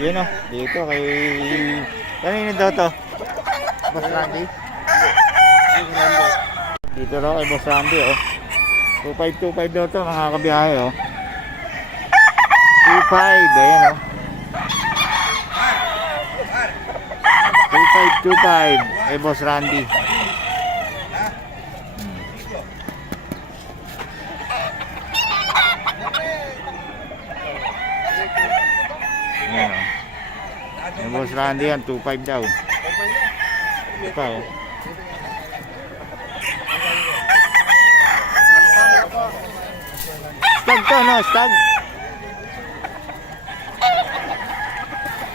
Yun o, dito kay... Kanino daw to? Boss Randy? Dito daw kay Boss Randy o. 2525 daw to mga kabiyahe o. 25, ayan o. 2525 kay Boss Randy. Ayan o. Yung Boss Randy yan, 2.5 daw. Ito o. Stag to no, stag.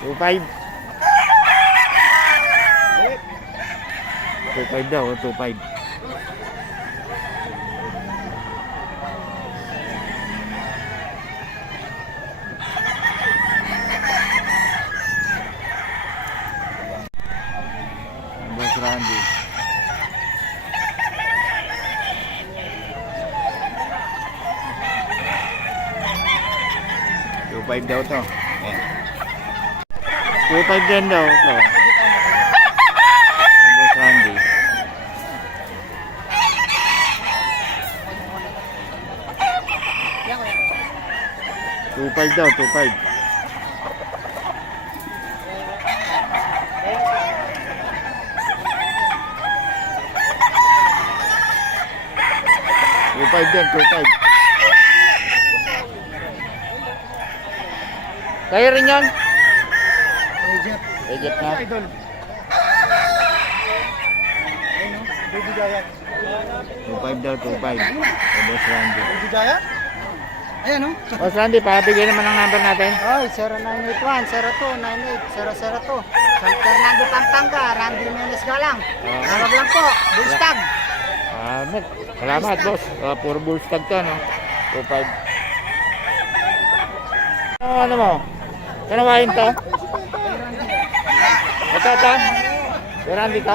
2.5. 2.5 daw, 2.5. Boss Randy. $2.5 daw to. Ayan. $2.5 din daw to. Boss Randy. $2.5 daw, $2.5. $2.5 din, $2.5. Kaya rin yan? Egypt na. Idol. Ayun o, Baby Gayat. 2.5 daw, 2.5. Kay Boss Randy. Baby Gayat? Ayan o. Boss Randy, pakibigay naman ang number natin. Ay, 0981-02-98002. San Fernando, Pampanga. Randy Menes Galang. Tawag lang po. Bullstag. Salamat, boss. Puro bullstag to, no? 2.5. Ano mo? Kanawain to? Ito. Si Randy to?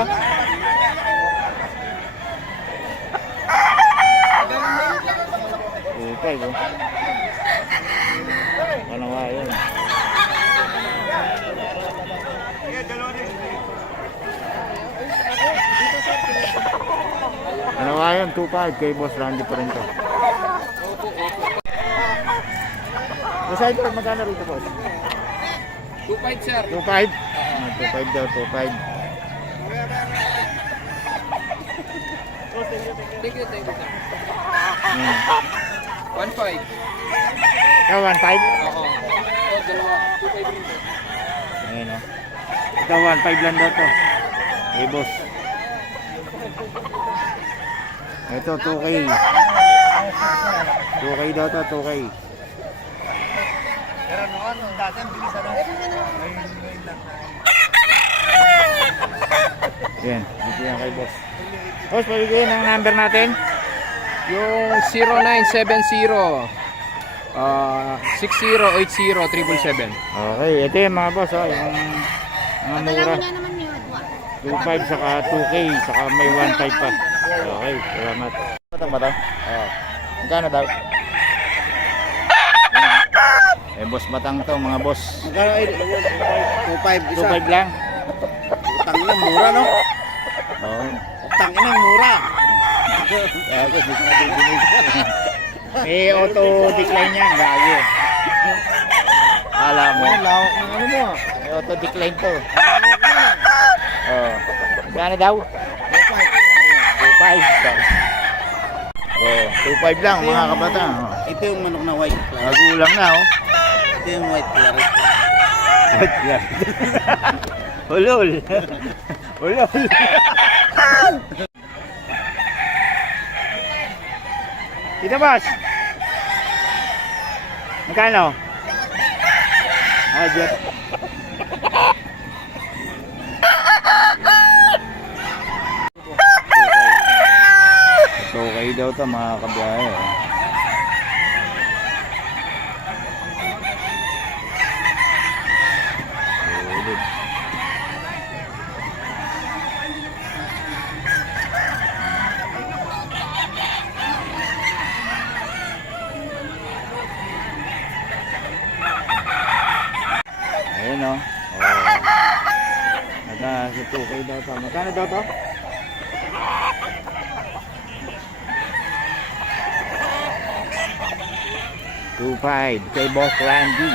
Ito, ito. Kanawain. Kanawain, 2.5 kay Boss Randy pa rin to. Basta ito, magkano rito, boss? 2.5 sir. 2.5? 2.5 daw, 2.5. Thank you sir. 1.5. Ito, 1.5? Oo. Ito, dalawa. 2.5 rin sir. Ayan o. Ito, 1.5 lang daw to. Hey, boss. Ito, 2K. 2K daw to, 2K. Pero noon, dati ang bilisan na. Ayan, dito yan kay boss. Boss, pabigay ng number natin. Yung 0970-6080-777. Okay, ito yung mga boss. Oh, yung mga mura. 2.5 saka 2K, saka may 1.5 pa. Okay, salamat. Matang ba daw? Oo. Magkano daw? Eh, boss batang to, mga boss. Magkano ay 2.5 isa. 2.5 lang. Utang ina mura no? Oo. Utang ina mura. Kaya ako, hindi ko nadidinig. May auto-decline yan, gago. Alam mo. Ang lawak ng ano mo. May auto-decline to. Oo. Magkano daw? 2.5. Oh, 2.5 lang mga kabata. Oh. Ito yung manok na white. Magulang na oh. Ito yung white claret. What yan? Ulol. Ulol. Dito boss. Magkano? Jet. Okay daw to mga kabiyahe. Ulit. Ayan o. oh. Naka sa 2K daw to. Magkano daw to? $2.5 kay Boss Randy.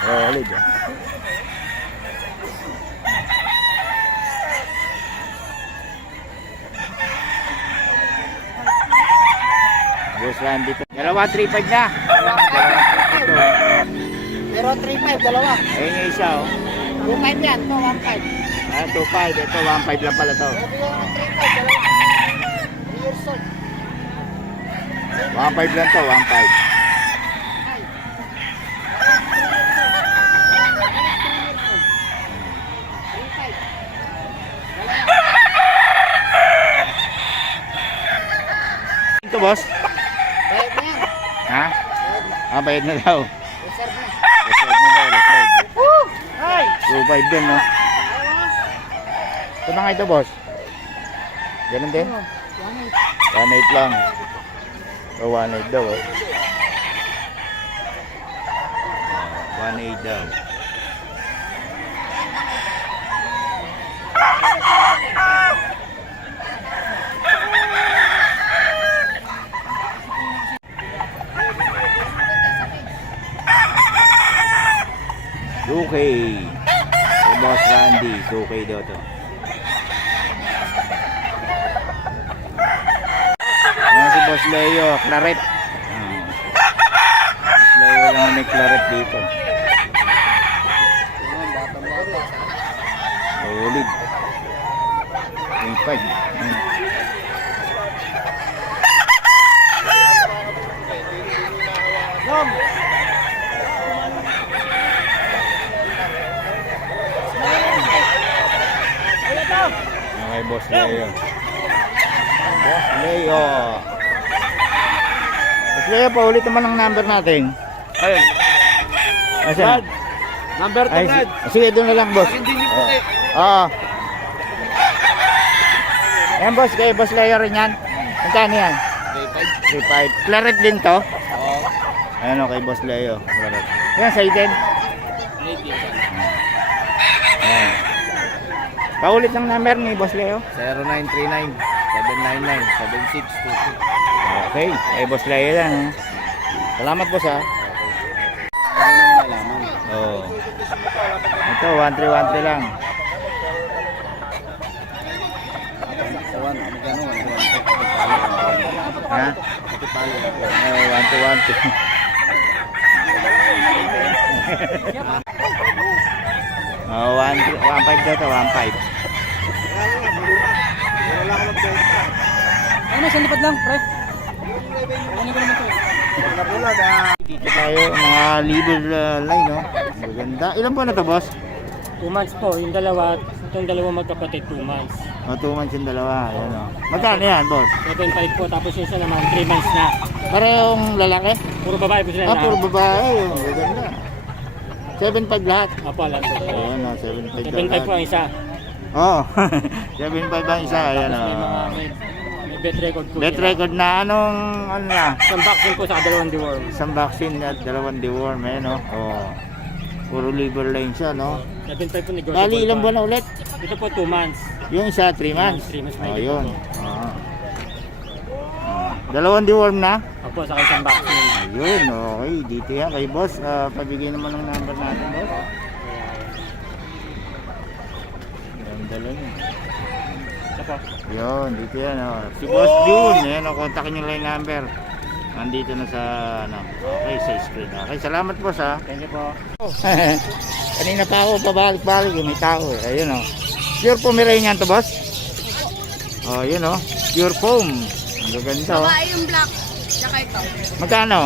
Solid ah. Boss Randy to. Dalawa 3.5 na. Pero 3.5, dalawa. Ayun yung isa oh. 2.5 yan, to 1.5. 2.5. Ito 1.5 lang pala to. Sabi ko, 3.5, dalawa. 3 years old. 1.5 lang to, 1.5. Ito boss? Bayad na yan. Ha? Ah, bayad na daw. Reserve na. Reserve na daw, reserve. Woo! Ay! 2.5 din, no? Ito na nga ito, boss. Ganun din? 1.8 lang. O, 1.8 daw, oh. 1.8 daw. Okay. Si Boss Randy, okay daw to. Ayan si Boss Leo, claret. Boss Leo lang may claret dito. Solid. 5. Okay, Boss Leo. Boss Leo. Boss Leo, paulit naman ang number natin. Ayun. Asan? Number 2, Ay, Brad. sige, doon na lang, boss. Hindi niyo puti. Oo. Ayan, boss. Kay Boss Leo rin yan. Magkano yan? 3.5. Claret din to. Oo. Ayan o, kay Boss Leo. Claret. Yan, sa'yo din. Ayan. Paulit ng number ni Boss Leo. 0939-799-7622. Okay, kay Boss Leo yan. Ha? Salamat, boss, ha. Oo. Ito, 1313 lang. Ha? 1212. Oh, 1.5 daw to, 1.5. Ano, sandipad lang, pre. Ano ko naman to? Dito tayo, mga liver line, no? Maganda. Ilan po na to, boss? 2 months po, yung dalawa, itong dalawa magkapatid 2 months. O, 2 months yung dalawa. Ayan, o. Magkano yan, boss? 7.5 po, tapos yung isa naman 3 months na. Parehong lalaki? Puro babae po sila Ah, puro babae. Yung maganda. 7.5 lahat. Apo, alam po. Ayan, o. 7.5 7.5 po ang isa. Oo. 7.5 ang isa. Ayan, o. Tapos may bet record po. Bet sila. record na anong, ano na? Isang vaccine po sa dalawang deworm. Isang vaccine at 2 deworm. Ayan, o. Oh. Puro liver line siya, no? 7.5 po negotiable. Bali, ilang pa. buwan na ulit? Ito po 2 months. Yung isa, 3 months. 3 months Oh, may yun. po. Oo. 2 deworm na? Apo, sa isang vaccine. Ayun, okay. Dito yan kay boss. Pabigay naman ng number natin, boss. Ang dala niya. Ito po. Yun, dito yan. Oh. Si Boss June. Ayan, kontakin nyo lang yung number. Nandito na sa, ano, okay, sa screen. Okay, salamat boss, ha. Thank you po. Kanina pa ako, pabalik-balik. May tao, eh. Ayun, oh. Pure Pomeranian to, boss? Oh, yun, oh. Pure foam. Ang gaganda, oh. Babae yung black. Tsaka ito. Magkano?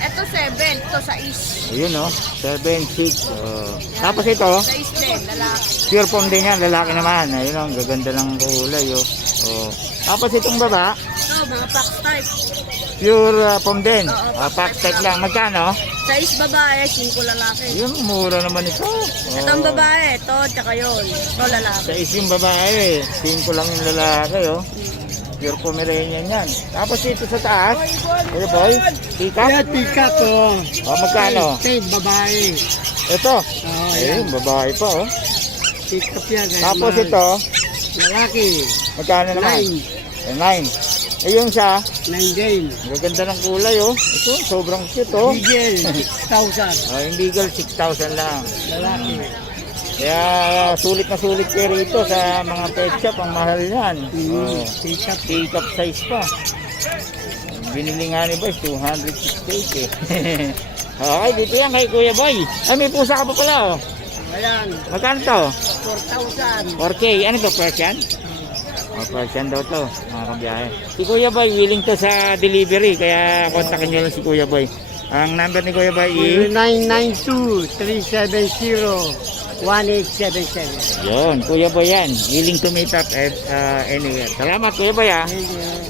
Ito 7. Ito sa is. Ayun, oh. 7.6. Oh. Tapos ito, Sa is din. Lalaki. pure foam din yan, lalaki naman. Ayun, oh. Ang gaganda ng kulay, oh. Oh. Tapos itong baba, Ito, mga pack type. pure foam din. Oo, Pack type lang. Magkano? Sa is babae, 5 lalaki. Yun, mura naman ito. Ito ang babae. Ito, tsaka yun. Ito Sa lalaki. is yung babae, 5 lang yung lalaki, oh. Pure Pomeranian yan. Tapos dito sa taas, Kuya Boy, pick-up. pick-up to. O, magkano? Babae. Ito. Oh, Ayun, babae pa, oh. Pick-up yan. Tapos ito, Lalaki. magkano naman? 9. Eh, yung sa, 9 game. maganda ng kulay, oh. Ito, sobrang cute, oh. Bigel, 6,000. Yung legal, 6,000 lang. Lalaki. Kaya sulit na sulit kayo rito sa mga pet shop, ang mahal yan. Oh, Pick-up. pick-up size pa. Binili nga ni Boy, 268 eh. Okay, dito yan kay Kuya Boy. Ay, may pusa ka pa pala, oh. Ayan, Magkano to? 4,000. 4K. Ano to, Persian? Oh, Persian daw to, mga kabiyahe. Si Kuya Boy, willing to sa delivery, kaya kontakin nyo lang si Kuya Boy. Ang number ni Kuya Boy is... 0992-370-1877. Yun, Kuya Boy yan. Willing to meet up at anywhere. Salamat, Kuya Boy, ah. Thank you.